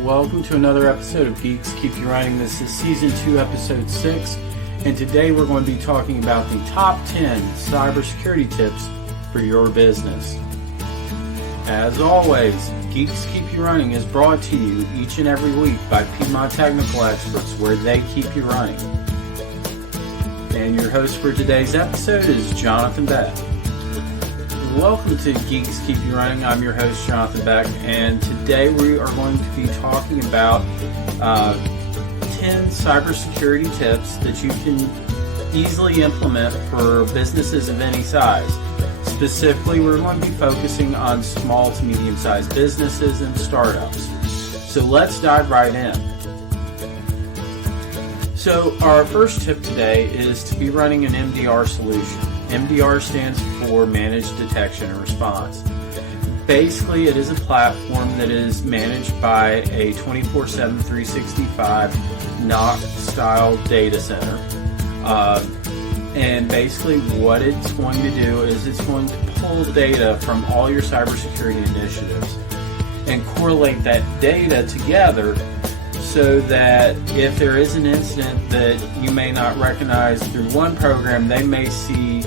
Welcome to another episode of Geeks Keep You Running. This is Season 2, Episode 6, and today we're going to be talking about the top 10 cybersecurity tips for your business. As always, Geeks Keep You Running is brought to you each and every week by Piedmont Technical Experts, where they keep you running. And your host for today's episode is Jonathan Beck. Welcome to Geeks Keep You Running. I'm your host, Jonathan Beck, and today we are going to be talking about 10 cybersecurity tips that you can easily implement for businesses of any size. Specifically, we're going to be focusing on small to medium-sized businesses and startups. So let's dive right in. So our first tip today is to be running an MDR solution. MDR stands for Managed Detection and Response. Basically, it is a platform that is managed by a 24/7, 365 NOC-style data center. And basically what it's going to do is it's going to pull data from all your cybersecurity initiatives and correlate that data together so that if there is an incident that you may not recognize through one program, they may see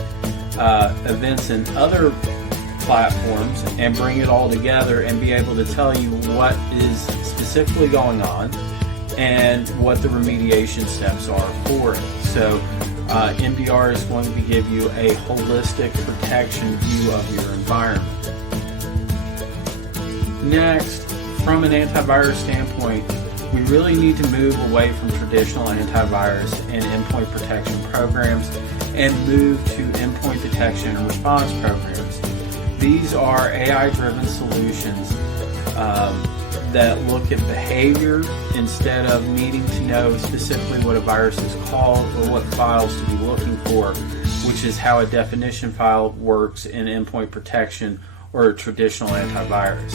events in other platforms and bring it all together and be able to tell you what is specifically going on and what the remediation steps are for it. So MDR is going to give you a holistic protection view of your environment. Next, from an antivirus standpoint, we really need to move away from traditional antivirus and endpoint protection programs and move to endpoint detection and response programs. These are AI-driven solutions that look at behavior instead of needing to know specifically what a virus is called or what files to be looking for, which is how a definition file works in endpoint protection or a traditional antivirus.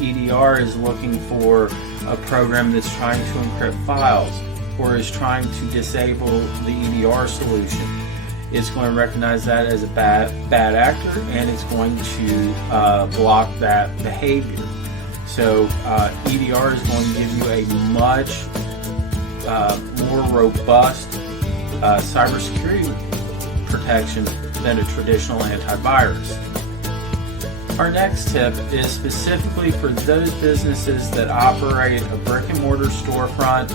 EDR is looking for a program that's trying to encrypt files or is trying to disable the EDR solution. It's going to recognize that as a bad actor, and it's going to block that behavior. So EDR is going to give you a much more robust cybersecurity protection than a traditional antivirus. Our next tip is specifically for those businesses that operate a brick and mortar storefront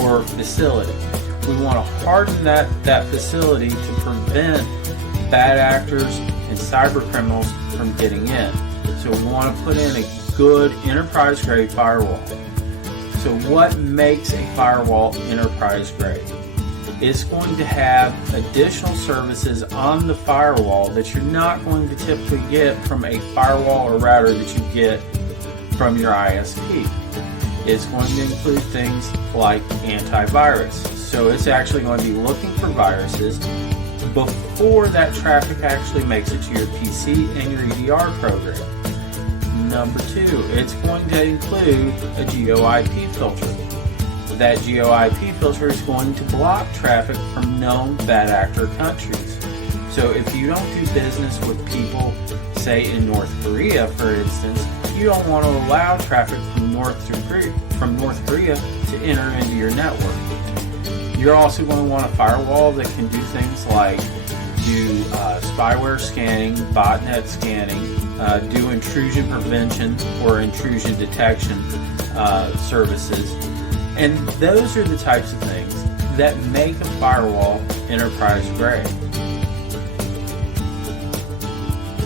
or facility. We want to harden that facility to prevent bad actors and cyber criminals from getting in. So we want to put in a good enterprise-grade firewall. So what makes a firewall enterprise-grade? It's going to have additional services on the firewall that you're not going to typically get from a firewall or router that you get from your ISP. It's going to include things like antivirus. So it's actually going to be looking for viruses before that traffic actually makes it to your PC and your EDR program. Number 2, it's going to include a GeoIP filter. That GeoIP filter is going to block traffic from known bad actor countries. So if you don't do business with people, say in North Korea, for instance, you don't want to allow traffic from North Korea to enter into your network. You're also going to want a firewall that can do things like do spyware scanning, botnet scanning, do intrusion prevention or intrusion detection services. And those are the types of things that make a firewall enterprise grade.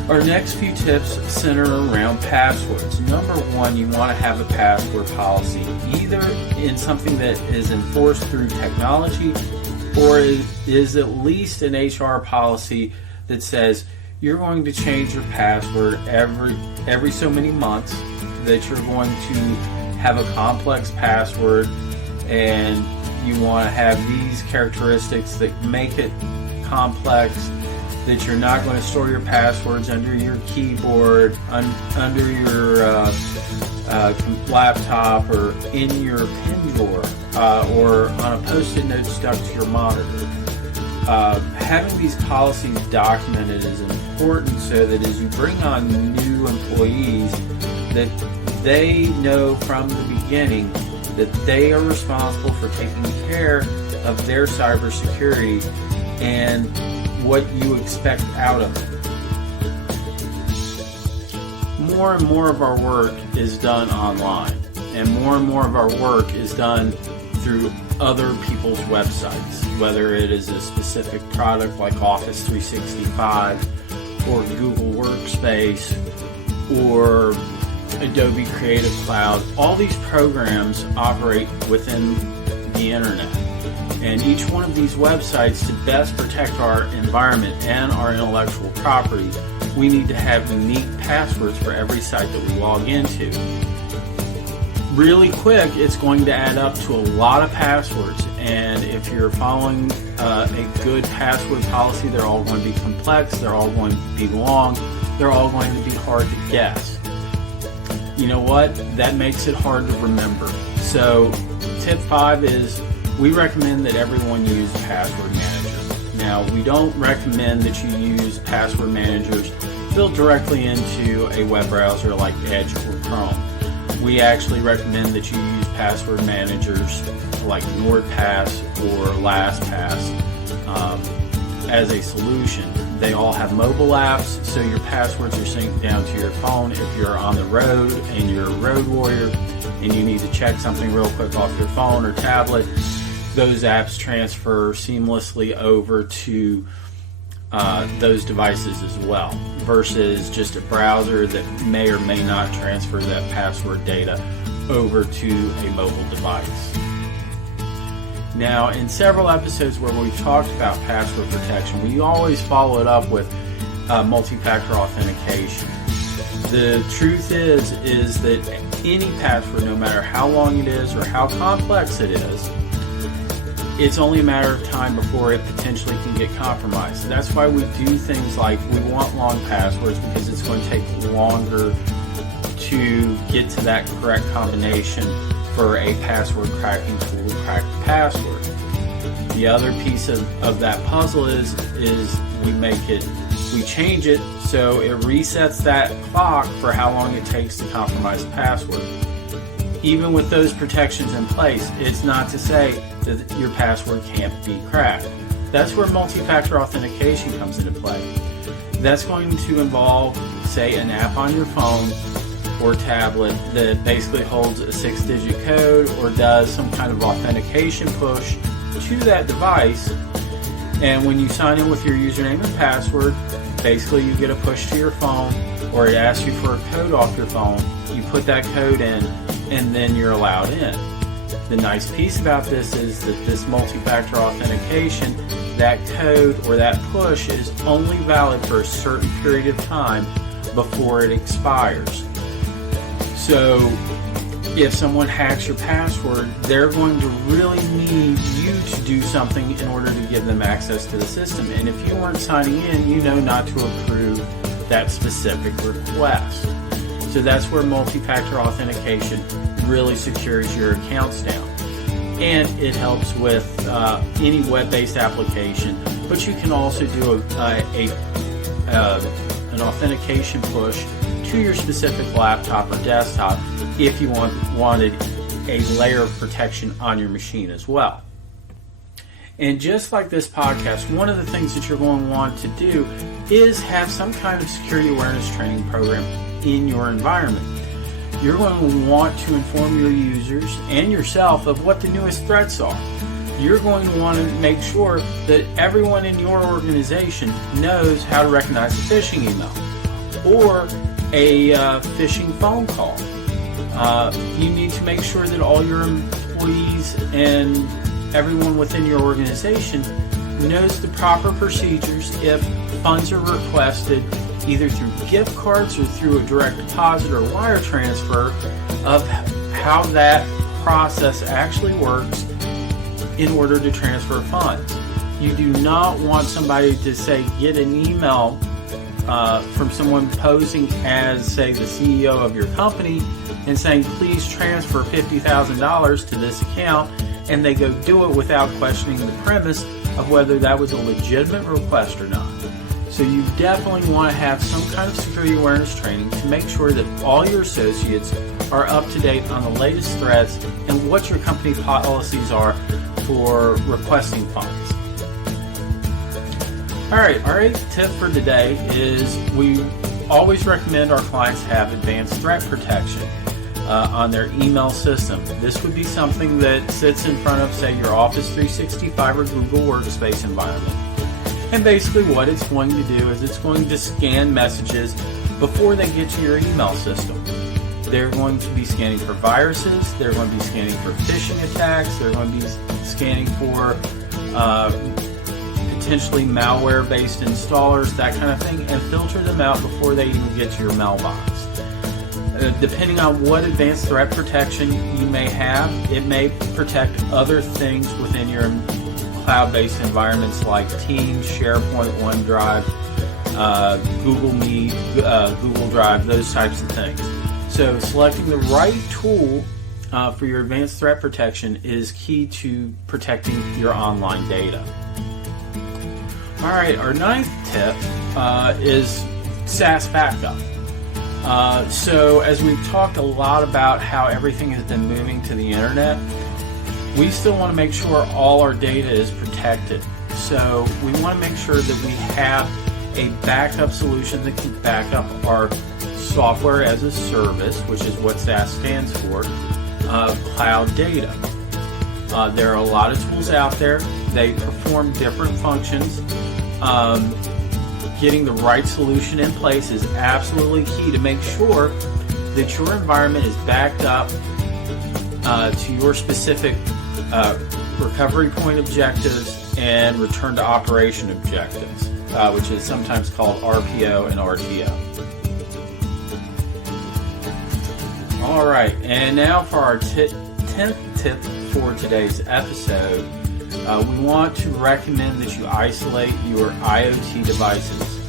Our next few tips center around passwords. Number 1, you want to have a password policy, either in something that is enforced through technology or is at least an HR policy that says you're going to change your password every so many months, that you're going to have a complex password and you want to have these characteristics that make it complex, that you're not going to store your passwords under your keyboard, under your laptop, or in your pin drawer, or on a post-it note stuck to your monitor. Having these policies documented is important so that as you bring on new employees, that they know from the beginning that they are responsible for taking care of their cybersecurity and what you expect out of it. More and more of our work is done online, and more of our work is done through other people's websites, whether it is a specific product like Office 365 or Google Workspace or Adobe Creative Cloud. All these programs operate within the internet, and each one of these websites, to best protect our environment and our intellectual property, we need to have unique passwords for every site that we log into. Really quick, it's going to add up to a lot of passwords, and if you're following a good password policy, they're all going to be complex, they're all going to be long, they're all going to be hard to guess. You know what? That makes it hard to remember. So tip 5 is we recommend that everyone use Password Manager. Now, we don't recommend that you use password managers built directly into a web browser like Edge or Chrome. We actually recommend that you use password managers like NordPass or LastPass as a solution. They all have mobile apps, so your passwords are synced down to your phone. If you're on the road and you're a road warrior and you need to check something real quick off your phone or tablet, those apps transfer seamlessly over to those devices as well, versus just a browser that may or may not transfer that password data over to a mobile device. Now, in several episodes where we've talked about password protection, we always follow it up with multi-factor authentication. The truth is that any password, no matter how long it is or how complex it is, it's only a matter of time before it potentially can get compromised. That's why we do things like we want long passwords, because it's going to take longer to get to that correct combination for a password cracking tool to crack the password. The other piece of that puzzle is we change it so it resets that clock for how long it takes to compromise the password. Even with those protections in place, it's not to say that your password can't be cracked. That's where multi-factor authentication comes into play. That's going to involve, say, an app on your phone or tablet that basically holds a 6-digit code or does some kind of authentication push to that device. And when you sign in with your username and password, basically you get a push to your phone, or it asks you for a code off your phone. You put that code in, and then you're allowed in. The nice piece about this is that this multi-factor authentication, that code or that push is only valid for a certain period of time before it expires. So if someone hacks your password, they're going to really need you to do something in order to give them access to the system. And if you weren't signing in, you know not to approve that specific request. So that's where multi-factor authentication really secures your accounts down. And it helps with any web-based application, but you can also do an authentication push to your specific laptop or desktop if you wanted a layer of protection on your machine as well. And just like this podcast, one of the things that you're going to want to do is have some kind of security awareness training program in your environment. You're going to want to inform your users and yourself of what the newest threats are. You're going to want to make sure that everyone in your organization knows how to recognize a phishing email or a phishing phone call. You need to make sure that all your employees and everyone within your organization knows the proper procedures if funds are requested either through gift cards or through a direct deposit or wire transfer, of how that process actually works in order to transfer funds. You do not want somebody to, say, get an email from someone posing as, say, the CEO of your company and saying, please transfer $50,000 to this account, and they go do it without questioning the premise of whether that was a legitimate request or not. So you definitely want to have some kind of security awareness training to make sure that all your associates are up to date on the latest threats and what your company policies are for requesting funds. Alright, our 8th tip for today is we always recommend our clients have advanced threat protection on their email system. This would be something that sits in front of, say, your Office 365 or Google Workspace environment. And basically what it's going to do is it's going to scan messages before they get to your email system. They're going to be scanning for viruses, they're going to be scanning for phishing attacks, they're going to be scanning for potentially malware-based installers, that kind of thing, and filter them out before they even get to your mailbox. Depending on what advanced threat protection you may have, it may protect other things within your cloud-based environments like Teams, SharePoint, OneDrive, Google Meet, Google Drive, those types of things. So selecting the right tool for your advanced threat protection is key to protecting your online data. Alright, our 9th tip is SaaS backup. So as we've talked a lot about how everything has been moving to the internet, we still want to make sure all our data is protected. So we want to make sure that we have a backup solution that can back up our software as a service, which is what SaaS stands for, cloud data. There are a lot of tools out there. They perform different functions. Getting the right solution in place is absolutely key to make sure that your environment is backed up to your specific recovery point objectives and return to operation objectives, which is sometimes called RPO and RTO. Alright, and now for our 10th tip for today's episode. We want to recommend that you isolate your IoT devices.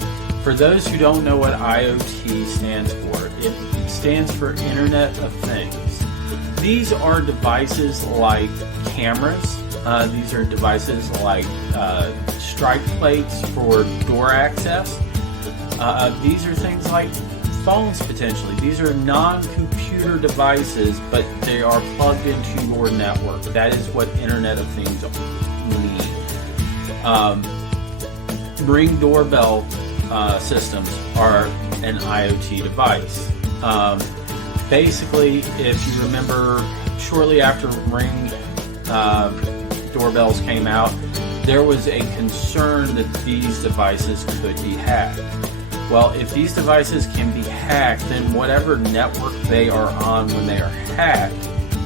For those who don't know what IoT stands for, it stands for Internet of Things. These are devices like cameras. These are devices like strike plates for door access. These are things like phones potentially. These are non-computer devices, but they are plugged into your network. That is what Internet of Things mean. Ring doorbell systems are an IoT device. Basically, if you remember, shortly after Ring doorbells came out, there was a concern that these devices could be hacked. Well, if these devices can be hacked, then whatever network they are on when they are hacked,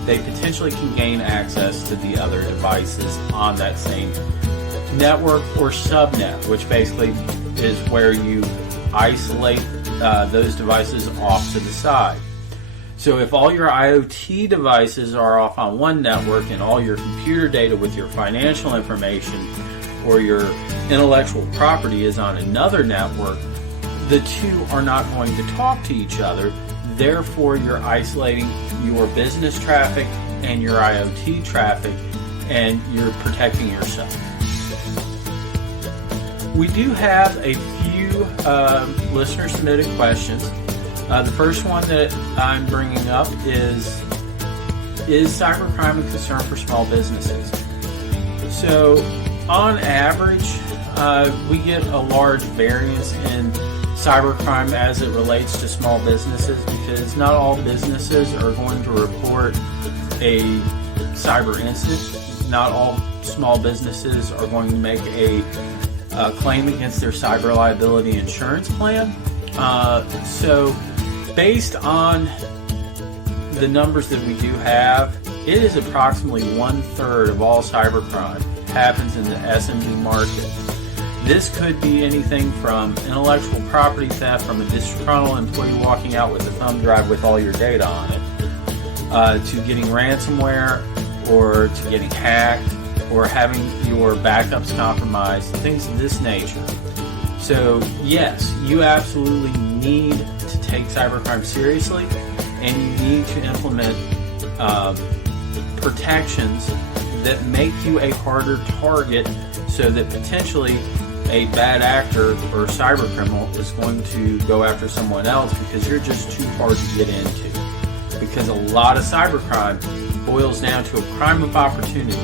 they potentially can gain access to the other devices on that same network or subnet, which basically is where you isolate those devices off to the side. So if all your IoT devices are off on one network and all your computer data with your financial information or your intellectual property is on another network, the two are not going to talk to each other. Therefore, you're isolating your business traffic and your IoT traffic, and you're protecting yourself. We do have a few listener-submitted questions. The first one that I'm bringing up is cybercrime a concern for small businesses? So, on average, we get a large variance in cybercrime as it relates to small businesses, because not all businesses are going to report a cyber incident. Not all small businesses are going to make a claim against their cyber liability insurance plan. So based on the numbers that we do have, it is approximately 1/3 of all cybercrime happens in the SMB market. This could be anything from intellectual property theft, from a disgruntled employee walking out with a thumb drive with all your data on it, to getting ransomware, or to getting hacked, or having your backups compromised, things of this nature. So yes, you absolutely need to take cybercrime seriously, and you need to implement protections that make you a harder target, so that potentially a bad actor or cyber criminal is going to go after someone else because you're just too hard to get into. because a lot of cybercrime boils down to a crime of opportunity.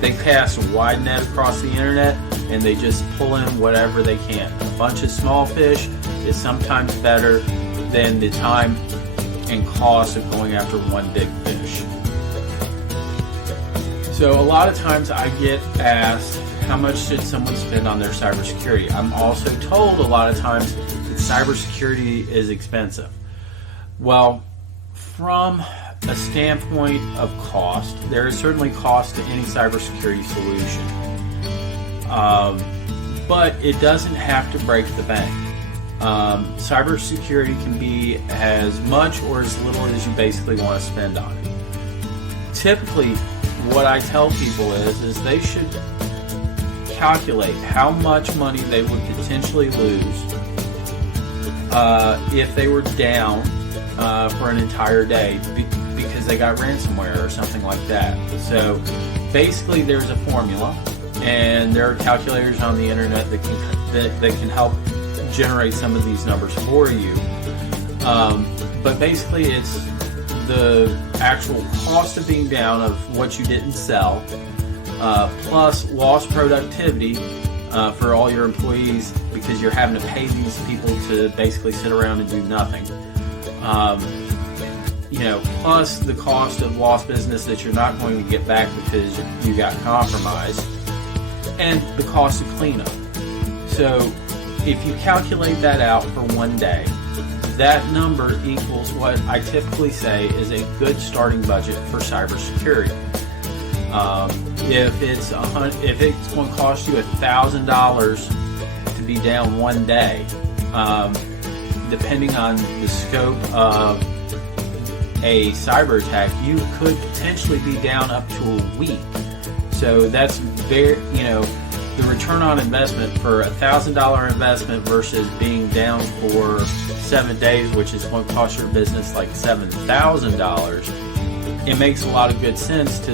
They cast a wide net across the internet and they just pull in whatever they can. A bunch of small fish is sometimes better than the time and cost of going after one big fish. So a lot of times I get asked, how much should someone spend on their cybersecurity? I'm also told a lot of times that cybersecurity is expensive. Well, from a standpoint of cost, there is certainly cost to any cybersecurity solution. But it doesn't have to break the bank. Cybersecurity can be as much or as little as you basically want to spend on it. Typically, what I tell people is they should calculate how much money they would potentially lose if they were down for an entire day because they got ransomware or something like that. So basically there's a formula, and there are calculators on the internet that can help generate some of these numbers for you. But basically it's the actual cost of being down of what you didn't sell, plus lost productivity for all your employees because you're having to pay these people to basically sit around and do nothing. Plus the cost of lost business that you're not going to get back because you got compromised, and the cost of cleanup. So if you calculate that out for one day, that number equals what I typically say is a good starting budget for cybersecurity. If it's going to cost you $1,000 to be down one day, depending on the scope of a cyber attack, you could potentially be down up to a week. So that's very, the return on investment for a $1,000 investment versus being down for 7 days, which is going to cost your business like $7,000. It makes a lot of good sense to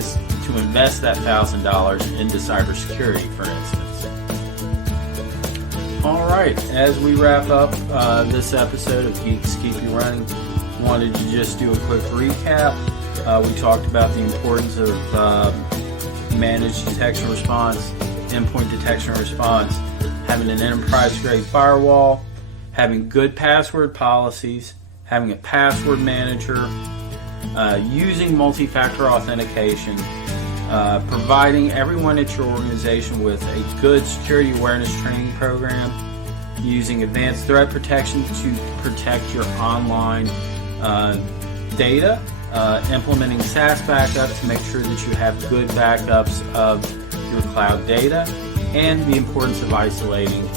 invest that $1,000 into cybersecurity, for instance. All right, as we wrap up this episode of Geeks Keep You Running, wanted to just do a quick recap. We talked about the importance of managed detection response, endpoint detection response, having an enterprise-grade firewall, having good password policies, having a password manager, using multi-factor authentication, providing everyone at your organization with a good security awareness training program, using advanced threat protection to protect your online data, implementing SaaS backup to make sure that you have good backups of your cloud data, and the importance of isolating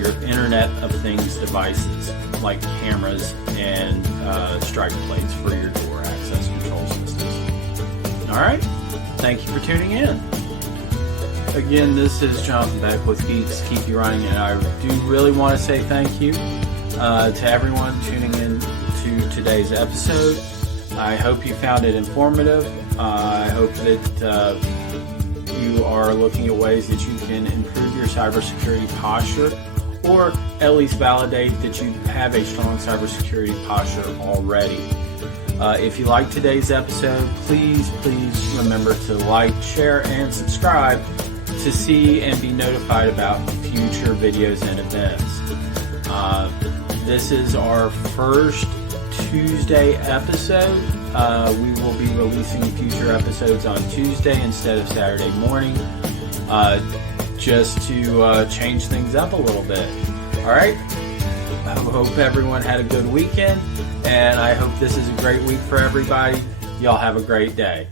your Internet of Things devices like cameras and strike plates for your door access control systems. All right, thank you for tuning in. Again, this is Jonathan Beck with Geeks Keep You Running, and I do really want to say thank you to everyone tuning in to today's episode. I hope you found it informative. I hope that you are looking at ways that you can improve your cybersecurity posture, or at least validate that you have a strong cybersecurity posture already. If you like today's episode, please remember to like, share, and subscribe to see and be notified about future videos and events. This is our first Tuesday episode. We will be releasing future episodes on Tuesday instead of Saturday morning, just to change things up a little bit. All right. I hope everyone had a good weekend, and I hope this is a great week for everybody. Y'all have a great day.